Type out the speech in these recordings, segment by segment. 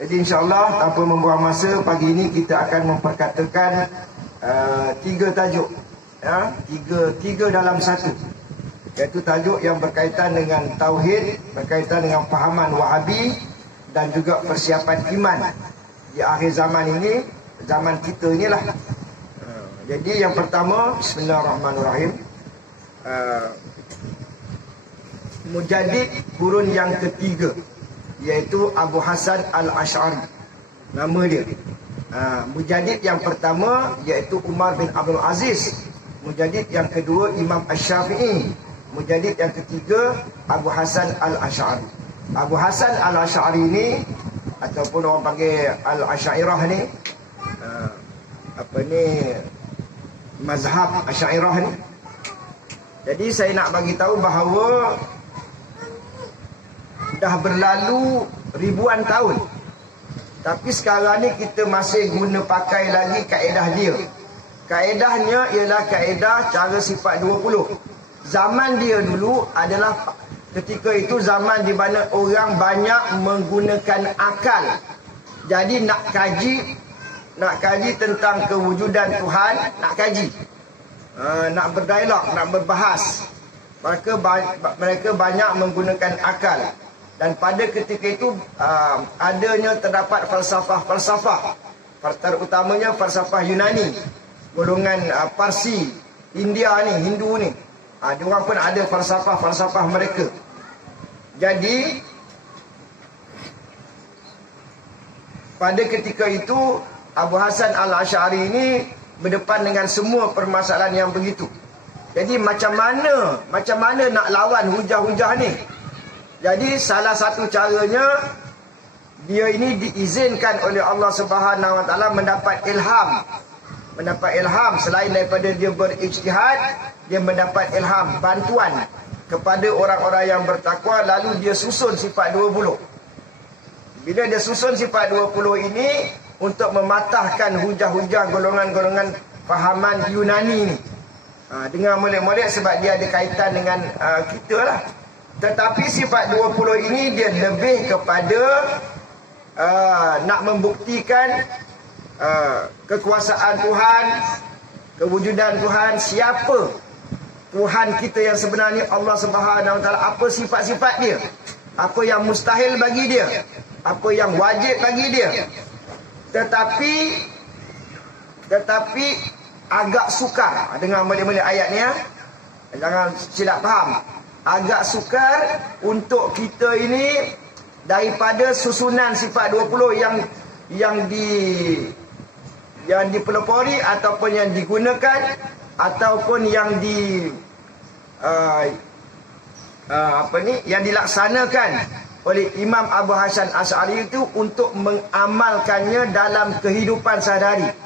Jadi insyaAllah tanpa membuang masa, pagi ini kita akan memperkatakan 3 tajuk, ya, tiga dalam satu, iaitu tajuk yang berkaitan dengan tauhid, berkaitan dengan fahaman Wahabi, dan juga persiapan iman di akhir zaman ini, zaman kita inilah. Jadi yang pertama, Bismillahirrahmanirrahim, Mujaddid kurun yang ketiga, iaitu Abu Hasan Al-Asy'ari, nama dia. Mujaddid yang pertama iaitu Umar bin Abdul Aziz. Mujaddid yang kedua Imam Asy-Syafi'i. Mujaddid yang ketiga Abu Hasan Al-Asy'ari. Abu Hasan Al-Asy'ari ini, ataupun orang panggil Al-Asy'ariyah ni, mazhab Asy'ariyah ni. Jadi saya nak bagi tahu bahawa dah berlalu ribuan tahun, tapi sekarang ni kita masih guna pakai lagi kaedah dia. Kaedahnya ialah kaedah cara sifat 20. Zaman dia dulu adalah ketika itu zaman di mana orang banyak menggunakan akal. Jadi nak kaji tentang kewujudan Tuhan, nak kaji, nak berdialog, nak berbahas, mereka banyak menggunakan akal. Dan pada ketika itu adanya terdapat falsafah, terutamanya falsafah Yunani, golongan Parsi, India ni, Hindu ni. Diorang pun ada falsafah mereka. Jadi pada ketika itu Abu Hasan Al-Asy'ari ini berdepan dengan semua permasalahan yang begitu. Jadi macam mana nak lawan hujah-hujah ni? Jadi salah satu caranya, dia ini diizinkan oleh Allah Subhanahu Wa Taala mendapat ilham selain daripada dia berijtihad, dia mendapat ilham, bantuan kepada orang-orang yang bertakwa, lalu dia susun sifat 20. Bila dia susun sifat 20 ini untuk mematahkan hujah-hujah golongan-golongan fahaman Yunani ni. Dengar molek-molek sebab dia ada kaitan dengan kita lah. Tetapi sifat 20 ini dia lebih kepada nak membuktikan kekuasaan Tuhan, kewujudan Tuhan, siapa Tuhan kita yang sebenarnya, Allah Subhanahu Wa Taala, apa sifat-sifat dia, apa yang mustahil bagi dia, apa yang wajib bagi dia. Tetapi agak sukar. Dengar molek-molek ayat ni, jangan silap faham. Agak sukar untuk kita ini daripada susunan sifat 20 yang dipelopori ataupun yang digunakan ataupun yang yang dilaksanakan oleh Imam Abu Hasan Asy'ari itu untuk mengamalkannya dalam kehidupan sehari-hari.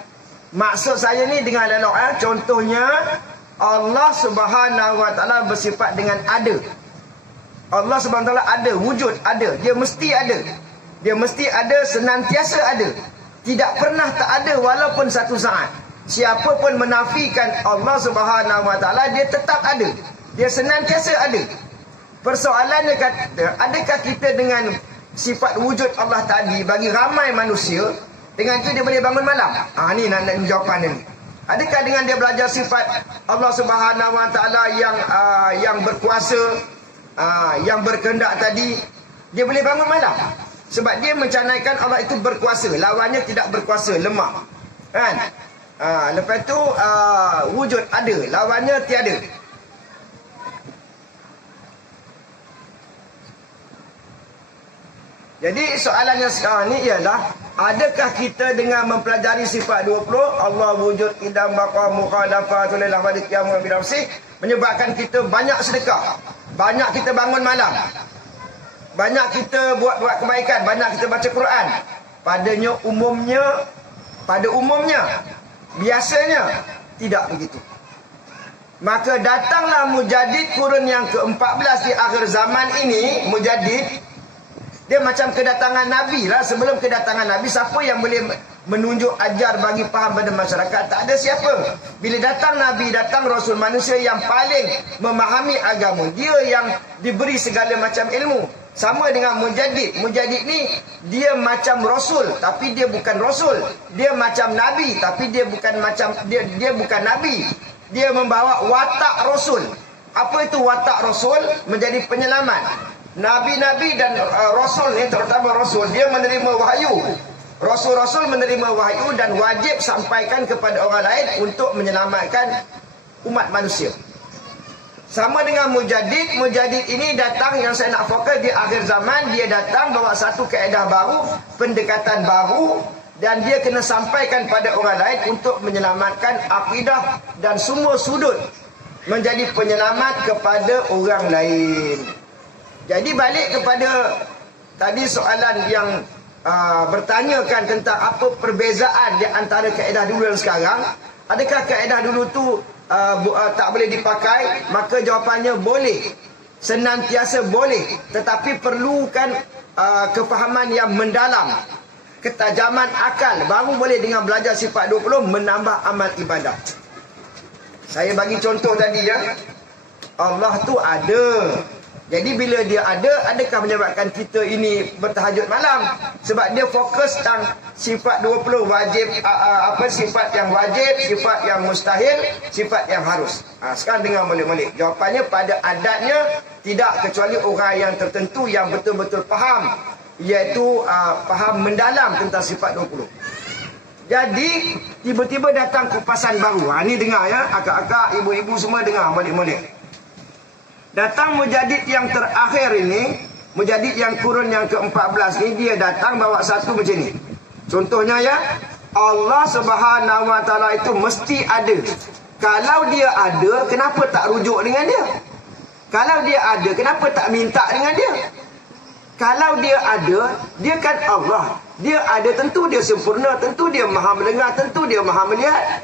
Maksud saya ni dengan elok, contohnya Allah Subhanahu Wa Taala bersifat dengan ada. Allah Subhanahu Wa Taala ada, wujud ada. Dia mesti ada. Dia mesti ada, senantiasa ada. Tidak pernah tak ada walaupun satu saat. Siapa pun menafikan Allah Subhanahu Wa Taala, dia tetap ada. Dia senantiasa ada. Persoalannya kata, adakah kita dengan sifat wujud Allah tadi bagi ramai manusia, dengan itu dia boleh bangun malam? Ni nak jawapan ni. Adakah dengan dia belajar sifat Allah Subhanahu Wa Taala yang berkuasa, yang berkehendak tadi, dia boleh bangun malam? Sebab dia mencanaikan Allah itu berkuasa, lawannya tidak berkuasa, lemah. Kan? Lepas tu wujud ada, lawannya tiada. Jadi soalannya sekarang ni ialah, adakah kita dengan mempelajari sifat 20, Allah wujud, idam, baqa, mukhalafah, tulilah, wadi, qiyamah, binafsih, menyebabkan kita banyak sedekah, banyak kita bangun malam, banyak kita buat kebaikan, banyak kita baca Quran? Pada umumnya, biasanya tidak begitu. Maka datanglah Mujaddid kurun yang ke-14 di akhir zaman ini. Mujaddid dia macam kedatangan Nabi lah. Sebelum kedatangan Nabi, siapa yang boleh menunjuk ajar bagi faham pada masyarakat. Tak ada siapa. Bila datang Nabi, datang Rasul, manusia yang paling memahami agama, dia yang diberi segala macam ilmu. Sama dengan Mujaddid. Mujaddid ni dia macam Rasul tapi dia bukan Rasul. Dia macam Nabi tapi dia bukan macam dia bukan Nabi. Dia membawa watak Rasul. Apa itu watak Rasul? Menjadi penyelamat. Nabi-nabi dan Rasul ni, terutama Rasul, dia menerima wahyu. Rasul-Rasul menerima wahyu dan wajib sampaikan kepada orang lain untuk menyelamatkan umat manusia. Sama dengan Mujaddid. Mujaddid ini datang, yang saya nak fokus di akhir zaman, dia datang bawa satu kaedah baru, pendekatan baru, dan dia kena sampaikan pada orang lain untuk menyelamatkan akidah dan semua sudut, menjadi penyelamat kepada orang lain. Jadi balik kepada tadi soalan yang bertanyakan tentang apa perbezaan di antara kaedah dulu dan sekarang. Adakah kaedah dulu tu tak boleh dipakai? Maka jawapannya boleh. Senantiasa boleh. Tetapi perlukan kefahaman yang mendalam, ketajaman akal. Baru boleh dengan belajar sifat 20 menambah amal ibadah. Saya bagi contoh tadi ya. Allah tu ada. Jadi bila dia ada, adakah menyebabkan kita ini bertahajud malam? Sebab dia fokus tentang sifat 20 wajib, sifat yang wajib, sifat yang mustahil, sifat yang harus. Sekarang dengar molek-molek. Jawapannya pada adatnya tidak, kecuali orang yang tertentu yang betul-betul faham, iaitu faham mendalam tentang sifat 20. Jadi tiba-tiba datang kupasan baru. Ni dengar ya, akak-akak, ibu-ibu semua dengar molek-molek. Datang Mujaddid yang terakhir ini, Mujaddid yang kurun yang ke-14 ni, dia datang bawa satu macam ni. Contohnya ya, Allah Subhanahu Wa Taala itu mesti ada. Kalau dia ada, kenapa tak rujuk dengan dia? Kalau dia ada, kenapa tak minta dengan dia? Kalau dia ada, dia kan Allah. Dia ada, tentu dia sempurna, tentu dia maha mendengar, tentu dia maha melihat.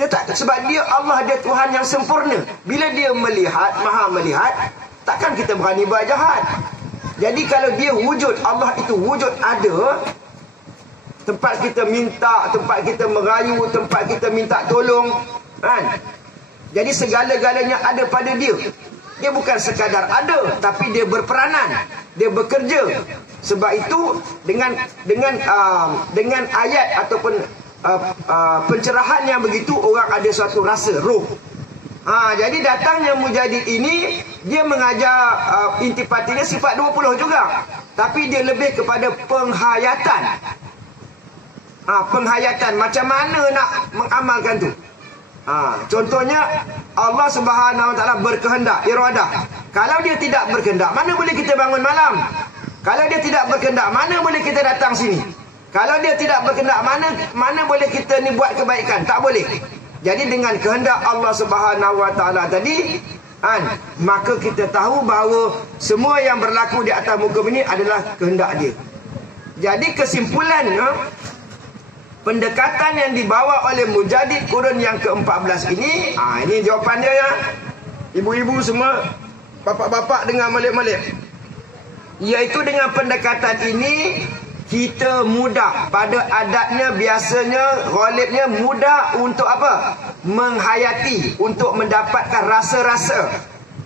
Dia tak, sebab dia Allah, dia Tuhan yang sempurna. Bila dia melihat, maha melihat, takkan kita berani buat jahat. Jadi kalau dia wujud, Allah itu wujud ada, tempat kita minta, tempat kita merayu, tempat kita minta tolong, kan? Jadi segala-galanya ada pada dia. Dia bukan sekadar ada, tapi dia berperanan, dia bekerja. Sebab itu dengan ayat ataupun pencerahan yang begitu, orang ada suatu rasa roh. Jadi datangnya Mujaddid ini, dia mengajar intipatinya sifat 20 juga, tapi dia lebih kepada penghayatan. Penghayatan macam mana nak mengamalkan tu. Contohnya Allah Subhanahu Wa Taala berkehendak, iradah. Kalau dia tidak berkehendak, mana boleh kita bangun malam? Kalau dia tidak berkehendak, mana boleh kita datang sini? Kalau dia tidak berkehendak, mana boleh kita ni buat kebaikan? Tak boleh. Jadi dengan kehendak Allah Subhanahu Wa Taala tadi, maka kita tahu bahawa semua yang berlaku di atas muka bumi adalah kehendak dia. Jadi kesimpulannya, pendekatan yang dibawa oleh Mujaddid kurun yang ke-14 ini, ini jawapan dia ya. Ibu-ibu semua, bapak-bapak dengar molek-molek. Iaitu dengan pendekatan ini, kita mudah, pada adatnya biasanya ghalibnya mudah untuk apa? Menghayati, untuk mendapatkan rasa-rasa.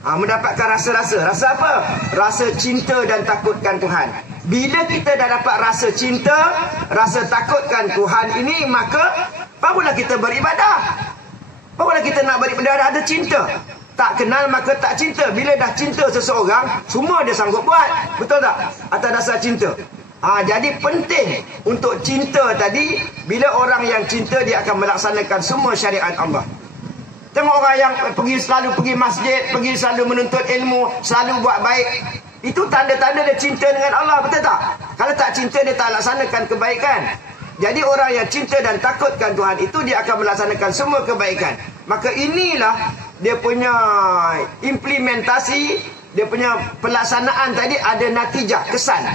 Mendapatkan rasa-rasa. Rasa apa? Rasa cinta dan takutkan Tuhan. Bila kita dah dapat rasa cinta, rasa takutkan Tuhan ini, maka barulah kita beribadah. Barulah kita nak beribadah, ada cinta. Tak kenal maka tak cinta. Bila dah cinta seseorang, semua dia sanggup buat. Betul tak? Atas dasar cinta. Jadi penting untuk cinta tadi. Bila orang yang cinta, dia akan melaksanakan semua syariat Allah. Tengok orang yang selalu pergi masjid, selalu menuntut ilmu, selalu buat baik, itu tanda-tanda dia cinta dengan Allah, betul tak? Kalau tak cinta, dia tak laksanakan kebaikan. Jadi orang yang cinta dan takutkan Tuhan itu, dia akan melaksanakan semua kebaikan. Maka inilah dia punya implementasi, dia punya pelaksanaan tadi ada natijah, kesan.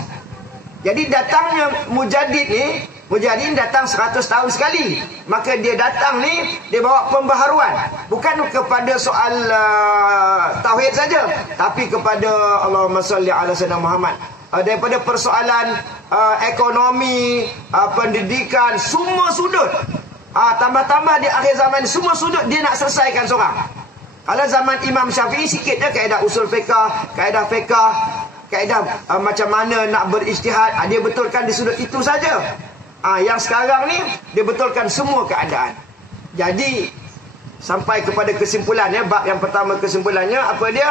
Jadi datangnya Mujaddid ni, Mujaddid datang 100 tahun sekali. Maka dia datang ni, dia bawa pembaharuan. Bukan kepada soal tauhid saja, tapi kepada Allahumma salli ala sayyidina Muhammad. daripada persoalan ekonomi, pendidikan, semua sudut. Tambah-tambah di akhir zaman semua sudut dia nak selesaikan seorang. Kalau zaman Imam Syafi'i sikit je kaedah usul fiqah, kaedah fiqah, kaedah macam mana nak berijtihad, dia betulkan di sudut itu saja. Yang sekarang ni dia betulkan semua keadaan. Jadi sampai kepada kesimpulannya, bab yang pertama kesimpulannya apa dia?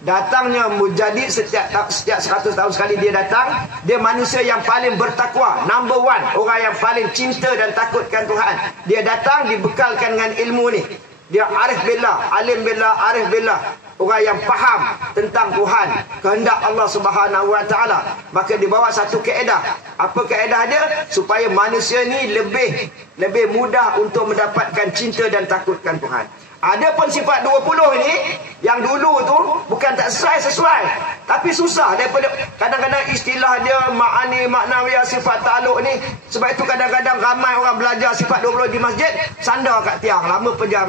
Datangnya mujadid setiap 100 tahun sekali dia datang. Dia manusia yang paling bertakwa, number one, orang yang paling cinta dan takutkan Tuhan. Dia datang dibekalkan dengan ilmu ni. Dia arif billah, alim billah, arif billah. Orang yang faham tentang Tuhan, kehendak Allah Subhanahu Wa Taala. Maka dibawa satu kaedah. Apa kaedah dia? Supaya manusia ni lebih mudah untuk mendapatkan cinta dan takutkan Tuhan. Ada pun sifat 20 ini yang dulu tu bukan tak sesuai, tapi susah daripada kadang-kadang istilah dia maknawiyah sifat ta'alluq ni. Sebab itu kadang-kadang ramai orang belajar sifat 20 di masjid sandar kat tiang, lama pejam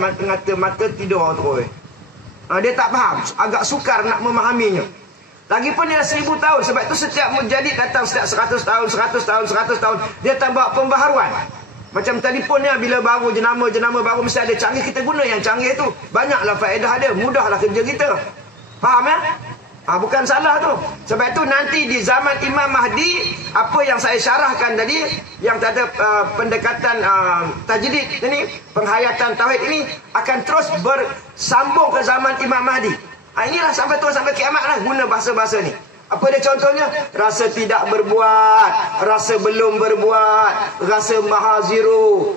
mata tidur terus. Dia tak faham, agak sukar nak memahaminya. Lagipun dia 1000 tahun. Sebab itu setiap mujadid datang setiap 100 tahun, 100 tahun, 100 tahun, dia tambah pembaharuan. Macam telefon ni bila baru jenama baru mesti ada canggih, kita guna yang canggih tu. Banyaklah faedah dia, mudahlah kerja kita. Faham ya? Bukan salah tu. Sebab itu nanti di zaman Imam Mahdi, apa yang saya syarahkan tadi, yang ada pendekatan tajdid ini, penghayatan tauhid ini akan terus bersambung ke zaman Imam Mahdi. Inilah sampai kiamat lah guna bahasa-bahasa ni. Apa dia contohnya? Rasa tidak berbuat, rasa belum berbuat, rasa maha zero.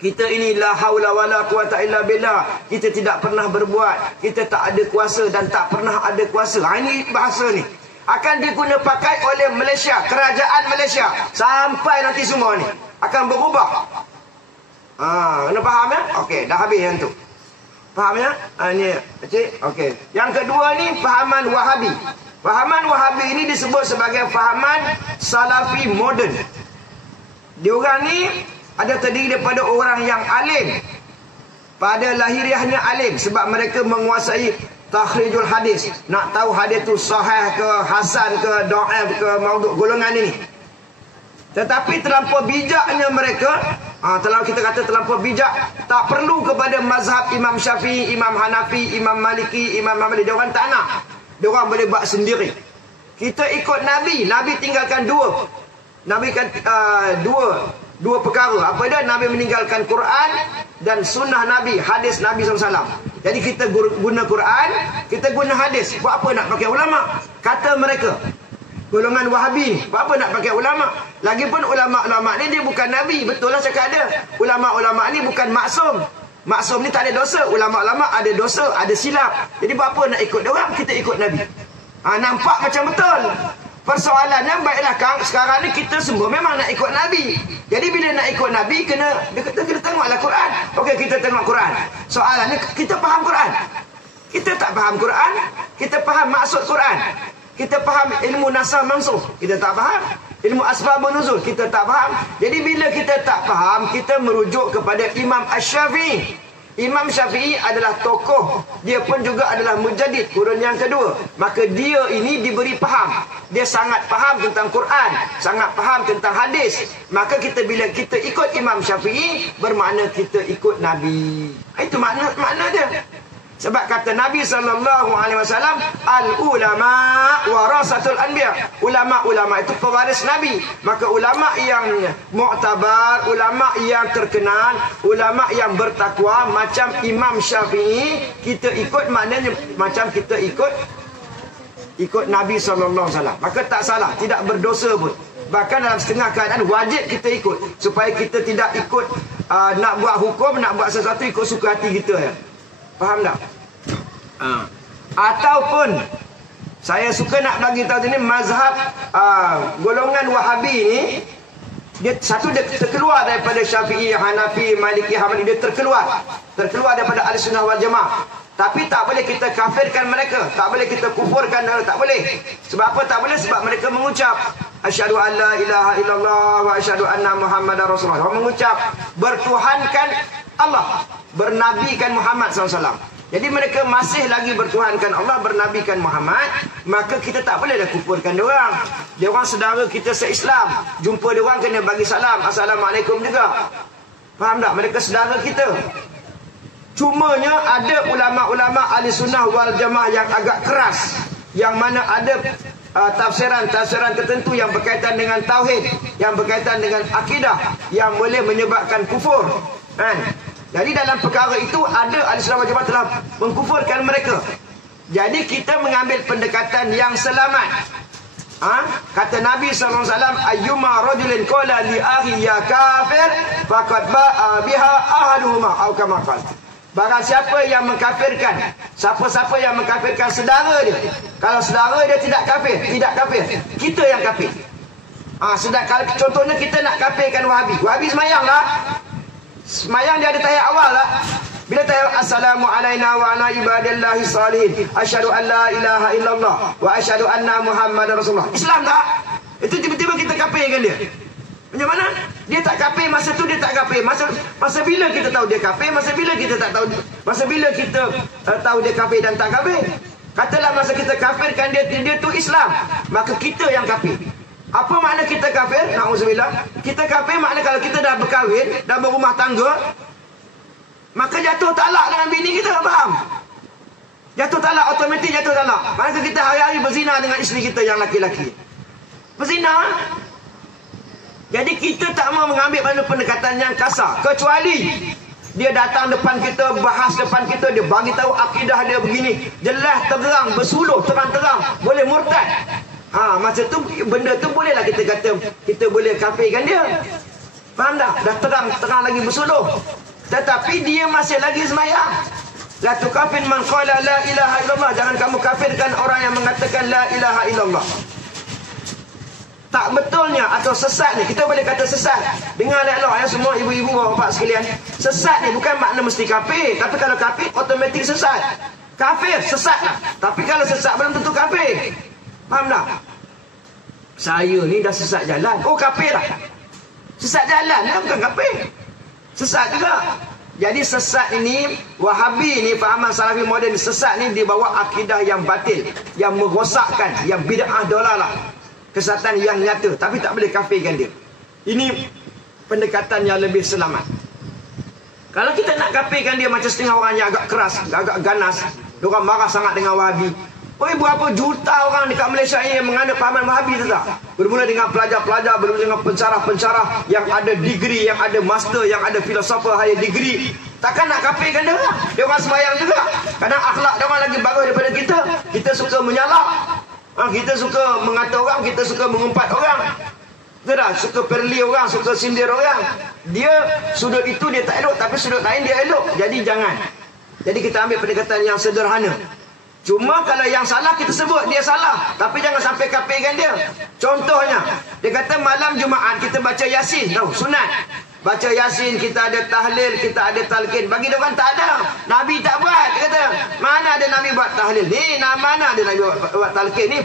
Kita ini la haula wala quwata illa billah. Kita tidak pernah berbuat, kita tak ada kuasa dan tak pernah ada kuasa. Ini bahasa ni akan diguna pakai oleh Malaysia, kerajaan Malaysia, sampai nanti semua ni akan berubah. Kena faham ya? Okey, dah habis yang tu. Faham ya? Ni cik. Okey. Yang kedua ni fahaman Wahabi. Fahaman Wahabi ini disebut sebagai fahaman Salafi moden. Diorang ni ada terdiri daripada orang yang alim, pada lahiriahnya alim, sebab mereka menguasai takhrijul hadis. Nak tahu hadis tu sahih ke, hasan ke, dhaif ke, maudhu' golongan ini. Tetapi terlampau bijaknya mereka, kalau kita kata terlampau bijak, tak perlu kepada mazhab Imam Syafi'i, Imam Hanafi, Imam Maliki, Imam Ahmadi. Diorang tak nak. Diorang boleh buat sendiri. Kita ikut Nabi. Nabi tinggalkan dua. Nabi kan dua perkara. Apa dia? Nabi meninggalkan Quran dan sunnah Nabi, hadis Nabi SAW. Jadi kita guna Quran, kita guna hadis. Buat apa nak pakai ulama? Kata mereka, golongan Wahabi, buat apa nak pakai ulama? Lagipun ulama-ulama ni dia bukan Nabi. Betul lah cakap dia. Ulama-ulama ni bukan maksum. Maksum ni tak ada dosa. Ulama-ulama ada dosa, ada silap. Jadi buat apa nak ikut dia orang? Kita ikut Nabi. Nampak macam betul. Persoalannya, baiklah Kang, sekarang ni kita semua memang nak ikut Nabi. Jadi bila nak ikut Nabi, kena tengoklah Quran. Okey, kita tengok Quran. Soalannya, kita faham Quran? Kita tak faham Quran. Kita faham maksud Quran. Kita faham ilmu nasah mansuh. Kita tak faham. Ilmu asbabun nuzul. Kita tak faham. Jadi bila kita tak faham, kita merujuk kepada Imam Asy-Syafi'i. Imam Syafi'i adalah tokoh. Dia pun juga adalah mujadid, kurun yang kedua. Maka dia ini diberi faham. Dia sangat faham tentang Quran, sangat faham tentang hadis. Maka bila kita ikut Imam Syafi'i, bermakna kita ikut Nabi. Itu makna dia. Sebab kata Nabi SAW, al-ulama warasatul anbiya. Ulama-ulama itu pewaris Nabi. Maka ulama yang mu'tabar, ulama yang terkenal, ulama yang bertakwa macam Imam Syafi'i, kita ikut maknanya macam kita ikut Nabi SAW. Maka tak salah, tidak berdosa pun. Bahkan dalam setengah keadaan wajib kita ikut, supaya kita tidak ikut nak buat hukum, nak buat sesuatu ikut suka hati kita ya. Faham tak? Ataupun saya suka nak bagi tahu ni mazhab golongan Wahabi ni, dia terkeluar daripada Syafi'i, Hanafi, Maliki, Hambali. Dia terkeluar daripada Ahlussunnah wal Jamaah. Tapi tak boleh kita kafirkan mereka, tak boleh kita kufurkan mereka, tak boleh. Sebab apa tak boleh? Sebab mereka mengucap asyhadu an la ilaha illallah wa asyhadu anna Muhammadar Rasulullah. Mengucap bertuhankan Allah, bernabikan Muhammad SAW. Jadi mereka masih lagi bertuhankan Allah, bernabikan Muhammad, maka kita tak boleh dah kufurkan dia orang. Dia orang saudara kita se-Islam. Jumpa dia orang kena bagi salam, assalamualaikum juga. Faham tak? Mereka saudara kita. Cumanya ada ulama-ulama ahli sunnah wal jamaah yang agak keras, yang mana ada tafsiran-tafsiran tertentu yang berkaitan dengan tauhid, yang berkaitan dengan akidah, yang boleh menyebabkan kufur, kan? Jadi dalam perkara itu ada ahli sunnah wal jamaah telah mengkufurkan mereka. Jadi kita mengambil pendekatan yang selamat. Kata Nabi SAW, ayyuma rajulin qala li akhi ya kafir faqad ba'a biha ahaduhuma aw kama qala. Barang siapa yang mengkafirkan, siapa-siapa yang mengkafirkan saudara dia, kalau saudara dia tidak kafir, kita yang kafir. Sedangkan contohnya kita nak kafirkan Wahabi semayang lah. Semayang dia ada tahiyat awal lah. Bila tahiyat assalamu alaina wa ala ibadillahi salihin, asyhadu an la ilaha illallah wa asyhadu anna muhammadar rasulullah. Islam tak? Itu tiba-tiba kita kafirkan dia. Macam mana? Dia tak kafir masa tu, dia tak kafir. Masa bila kita tahu dia kafir, masa bila kita tak tahu, masa bila kita tahu dia kafir dan tak kafir? Katalah masa kita kafirkan dia tu Islam, maka kita yang kafir. Apa makna kita kafir? Na'udzubillah. Kita kafir makna kalau kita dah berkahwin, dah berumah tangga, maka jatuh talak dengan bini kita, faham? Jatuh talak, otomatik jatuh talak. Maka kita hari-hari berzina dengan isteri kita yang laki-laki. Berzina. Jadi kita tak mau mengambil pada pendekatan yang kasar, kecuali dia datang depan kita, bahas depan kita, dia bagi tahu akidah dia begini, jelas, terang, bersuluh, terang-terang, boleh murtad. Masa tu benda tu bolehlah kita kata kita boleh kafirkan dia. Faham tak? Dah terang lagi bersuluh. Tetapi dia masih lagi semayang. La tukafir man qala la ilaha illallah. Jangan kamu kafirkan orang yang mengatakan la ilaha illallah. Tak betulnya atau sesat ni, kita boleh kata sesat. Dengar elok ya semua ibu-ibu bapak sekalian. Sesat ni bukan makna mesti kafir, tapi kalau kafir otomatik sesat. Kafir sesat lah. Tapi kalau sesat belum tentu kafir. Faham tak? Saya ni dah sesat jalan. Oh kafir lah. Sesat jalan lah, bukan kafir. Sesat juga. Jadi sesat ini, Wahabi ni, fahaman Salafi moden, sesat ni dibawa akidah yang batil, yang merosakkan, yang bid'ah dolalah. Kesatan yang nyata, tapi tak boleh kafirkan dia. Ini pendekatan yang lebih selamat. Kalau kita nak kafirkan dia macam setengah orang yang agak keras, agak ganas, diorang marah sangat dengan Wahabi. Berapa juta orang dekat Malaysia ini yang menganut pahaman Wahabi tu tak? Bermula dengan pelajar-pelajar, bermula dengan pencarah-pencarah yang ada degree, yang ada master, yang ada filosofer higher degree. Takkan nak kafirkan dia orang? Dia orang sembahyang juga. Kadang akhlak dia orang lagi bagus daripada kita. Kita suka menyalak. Kita suka mengata orang, kita suka mengumpat orang. Betul tak? Suka perli orang, suka sindir orang. Dia sudut itu dia tak elok, tapi sudut lain dia elok. Jadi jangan. Jadi kita ambil pendekatan yang sederhana. Cuma kalau yang salah kita sebut dia salah, tapi jangan sampai kafirkan dia. Contohnya, dia kata malam Jumaat kita baca Yasin, tahu sunat. Baca Yasin, kita ada tahlil, kita ada talqin. Bagi dia orang tak ada. Nabi tak buat. Dia kata, mana ada Nabi buat tahlil ni? Mana ada Nabi buat talqin ni?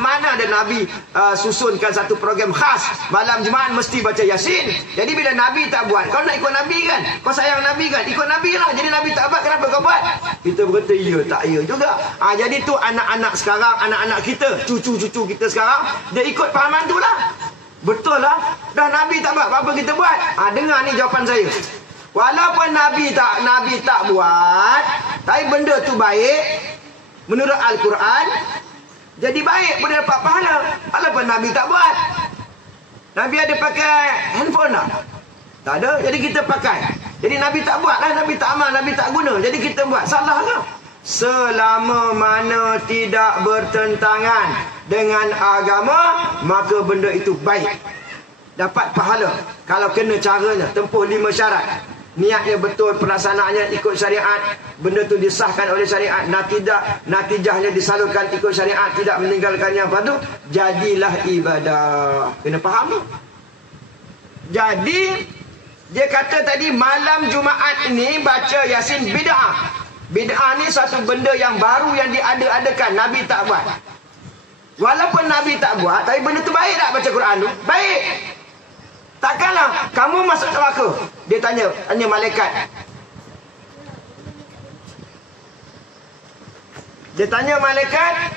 Mana ada Nabi susunkan satu program khas malam Jumaat mesti baca Yasin. Jadi bila Nabi tak buat, kau nak ikut Nabi kan? Kau sayang Nabi kan? Ikut Nabi lah. Jadi Nabi tak buat, kenapa kau buat? Kita berkata, iya tak iya juga. Jadi tu anak-anak sekarang, anak-anak kita, cucu-cucu kita sekarang, dia ikut fahaman tu lah. Betul lah. Dah Nabi tak buat, apa kita buat? Dengar ni jawapan saya. Walaupun Nabi tak buat, tapi benda tu baik menurut Al-Quran, jadi baik, boleh dapat pahala. Walaupun Nabi tak buat. Nabi ada pakai handphone tak? Tak ada, jadi kita pakai. Jadi Nabi tak buat lah, Nabi tak amal, Nabi tak guna, jadi kita buat. Salah ke? Selama mana tidak bertentangan dengan agama, maka benda itu baik, dapat pahala. Kalau kena caranya, tempuh 5 syarat. Niatnya betul, pelaksanaannya ikut syariat, benda itu disahkan oleh syariat, natijahnya disalurkan ikut syariat, tidak meninggalkan yang fardu, jadilah ibadah. Kena faham tu. Jadi dia kata tadi malam Jumaat ini baca Yasin bid'ah. Bid'ah ni satu benda yang baru yang diada-adakan. Nabi tak buat. Walaupun Nabi tak buat, tapi benda tu baik tak baca Quran tu? Baik. Takkanlah kamu masuk neraka. Dia tanya malaikat. Dia tanya malaikat,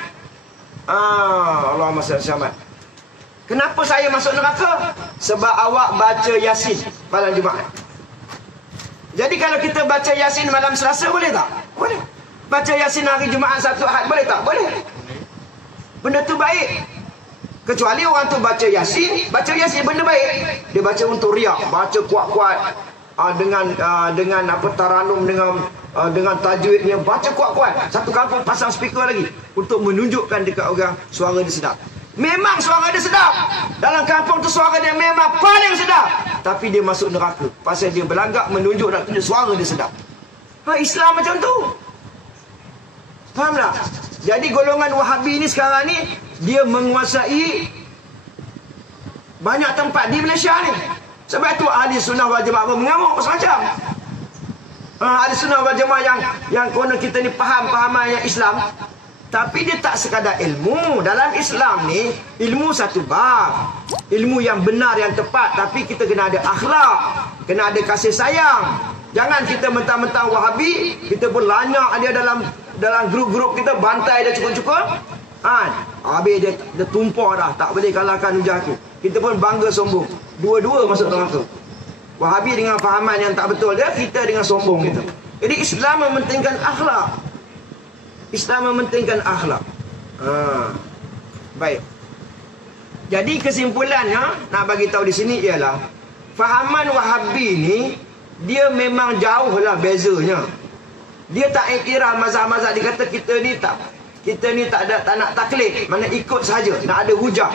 Allahumma salli Muhammad, kenapa saya masuk neraka? Sebab awak baca Yasin malam Jumaat. Jadi kalau kita baca Yasin malam Selasa boleh tak? Boleh. Baca Yasin hari Jumaat, Sabtu, Ahad boleh tak? Boleh. Benda tu baik. Kecuali orang tu baca Yasin benda baik. Dia baca untuk riak, baca kuat-kuat, dengan apa, taranum, dengan tajwidnya, baca kuat-kuat. Satu kampung pasang speaker lagi untuk menunjukkan dekat orang suara dia sedap. Memang suara dia sedap. Dalam kampung tu suara dia memang paling sedap. Tapi dia masuk neraka pasal dia berlagak menunjuk nak tunjuk suara dia sedap. Islam macam tu. Faham tak? Jadi golongan Wahabi ni sekarang ni dia menguasai banyak tempat di Malaysia ni. Sebab itu ahli sunnah wal jamaah pun mengamuk macam-macam. Ahli sunnah wal jamaah yang konon kita ni faham-fahaman yang Islam, tapi dia tak sekadar ilmu. Dalam Islam ni, ilmu satu bab. Ilmu yang benar, yang tepat. Tapi kita kena ada akhlak. Kena ada kasih sayang. Jangan kita mentang-mentang Wahabi, kita pun lanyak dia dalam grup-grup kita, bantai dia cukup-cukup. Habis dia tumpah dah. Tak boleh kalahkan hujah tu. Kita pun bangga sombong. Dua-dua masuk neraka. Wahabi dengan fahaman yang tak betul dia, kita dengan sombong kita. Jadi Islam mementingkan akhlak. Islam mementingkan akhlak. Baik. Jadi kesimpulannya nak bagi tahu di sini ialah fahaman Wahabi ni dia memang jauh lah bezanya. Dia tak iktiraf mazhab-mazhab. Dia kata kita ni tak nak taklid, mana ikut sahaja, nak ada hujah.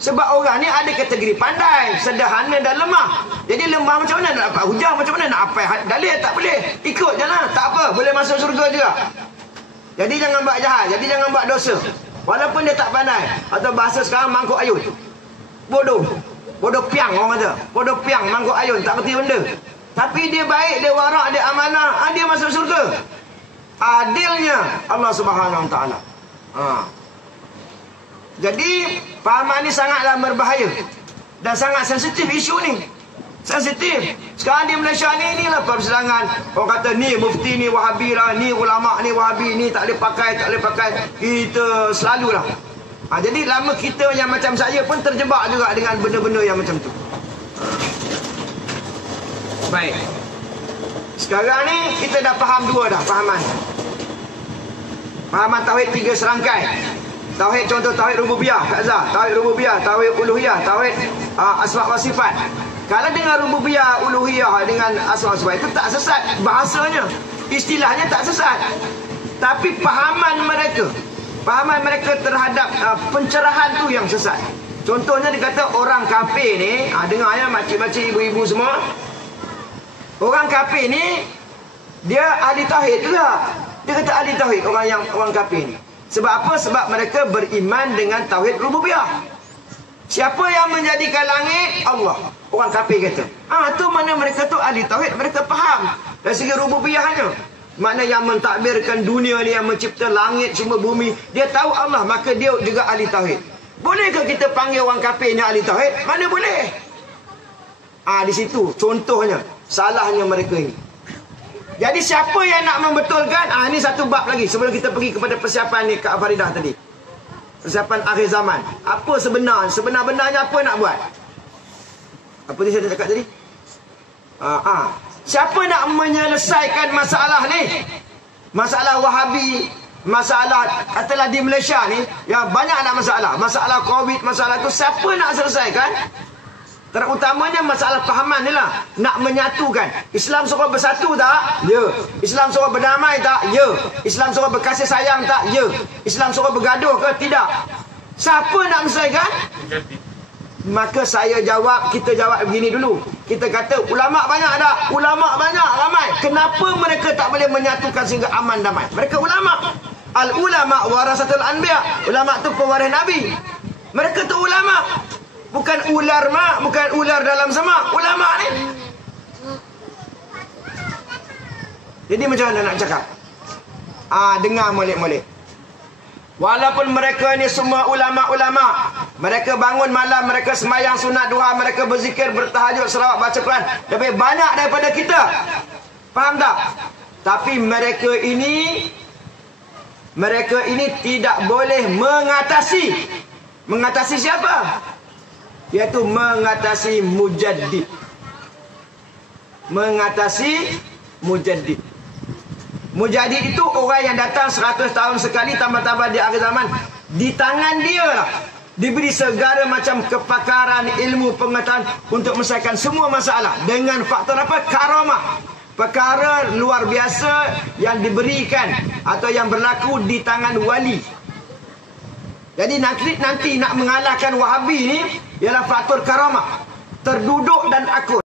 Sebab orang ni ada kategori pandai, sederhana dan lemah. Jadi lemah macam mana nak dapat hujah, macam mana nak apa dalil, tak boleh. Ikut je lah, tak apa, boleh masuk surga juga. Jadi jangan buat jahat, jadi jangan buat dosa. Walaupun dia tak pandai. Atau bahasa sekarang mangkuk ayun. Bodoh. Bodoh piang orang kata. Bodoh piang, mangkuk ayun, tak kerti benda. Tapi dia baik, dia warak, dia amanah, dia masuk surga. Adilnya Allah Subhanahu Wa Taala. Jadi fahaman ni sangatlah berbahaya dan sangat sensitif isu ni. Sensitif. Sekarang di Malaysia ni inilah persidangan. Orang kata ni mufti ni Wahabi lah, ni ulama ni Wahabi, ni tak boleh pakai. Kita selalulah. Jadi lama kita yang macam saya pun terjebak juga dengan benda-benda yang macam tu. Baik. Sekarang ni kita dah faham dua dah fahaman. Fahaman tauhid 3 serangkai. Tauhid, contoh tauhid rububiyah, Kak Zah, tauhid rububiyah, tauhid uluhiyah, tauhid asma' wa sifat. Kalau dengan rububiyah, uluhiyah dengan asma' wa sifat itu tak sesat bahasanya. Istilahnya tak sesat. Tapi fahaman mereka terhadap pencerahan tu yang sesat. Contohnya dia kata orang kafir ni, dengar ya makcik-makcik, ibu-ibu semua. Orang kafir ni dia ahli tauhid juga. Dia kata ahli tauhid orang kafir ni. Sebab apa? Sebab mereka beriman dengan tauhid rububiyah. Siapa yang menjadikan langit? Allah. Orang kafir kata. Tu mana mereka tu ahli tauhid, mereka faham dari segi rububiyahnya. Mana yang mentadbirkan dunia ni, yang mencipta langit semua bumi, dia tahu Allah, maka dia juga ahli tauhid. Bolehkah kita panggil orang kafir ni ahli tauhid? Mana boleh. Di situ contohnya salahnya mereka ini. Jadi siapa yang nak membetulkan? Ini satu bab lagi sebelum kita pergi kepada persiapan ni Kak Faridah tadi. Persiapan akhir zaman. Apa sebenar-benarnya apa nak buat? Apa tadi saya cakap tadi? Siapa nak menyelesaikan masalah ni? Masalah Wahabi, masalah katalah di Malaysia ni, yang banyaklah masalah. Masalah Covid, masalah tu siapa nak selesaikan? Terutamanya masalah fahaman ni lah. Nak menyatukan. Islam suruh bersatu tak? Ya. Islam suruh berdamai tak? Ya. Islam suruh berkasih sayang tak? Ya. Islam suruh bergaduh ke? Tidak. Siapa nak menyelesaikan? Maka kita jawab begini dulu. Kita kata ulama' banyak tak? Ulama' banyak, ramai. Kenapa mereka tak boleh menyatukan sehingga aman damai? Mereka ulama'. Al-ulama' warasatul anbiya. Ulama' tu pewaris Nabi. Mereka tu ulama'. Bukan ular bukan ular dalam semak. Ulama' ni. Jadi macam mana nak cakap? Dengar molek-molek. Walaupun mereka ni semua ulama', mereka bangun malam, mereka semayang sunat duha, mereka berzikir, bertahajud, selawat, baca Quran lebih banyak daripada kita. Faham tak? Tapi mereka ini mereka ini tidak boleh mengatasi. Mengatasi siapa? Iaitu mengatasi mujaddid. Mengatasi mujaddid. Mujaddid itu orang yang datang 100 tahun sekali, tambah-tambah di akhir zaman. Di tangan dia lah diberi segala macam kepakaran, ilmu, pengetahuan untuk menyelesaikan semua masalah. Dengan faktor apa? Karamah. Perkara luar biasa yang diberikan atau yang berlaku di tangan wali. Jadi nanti nak mengalahkan Wahabi ni ialah faktor karamah. Terduduk dan akur.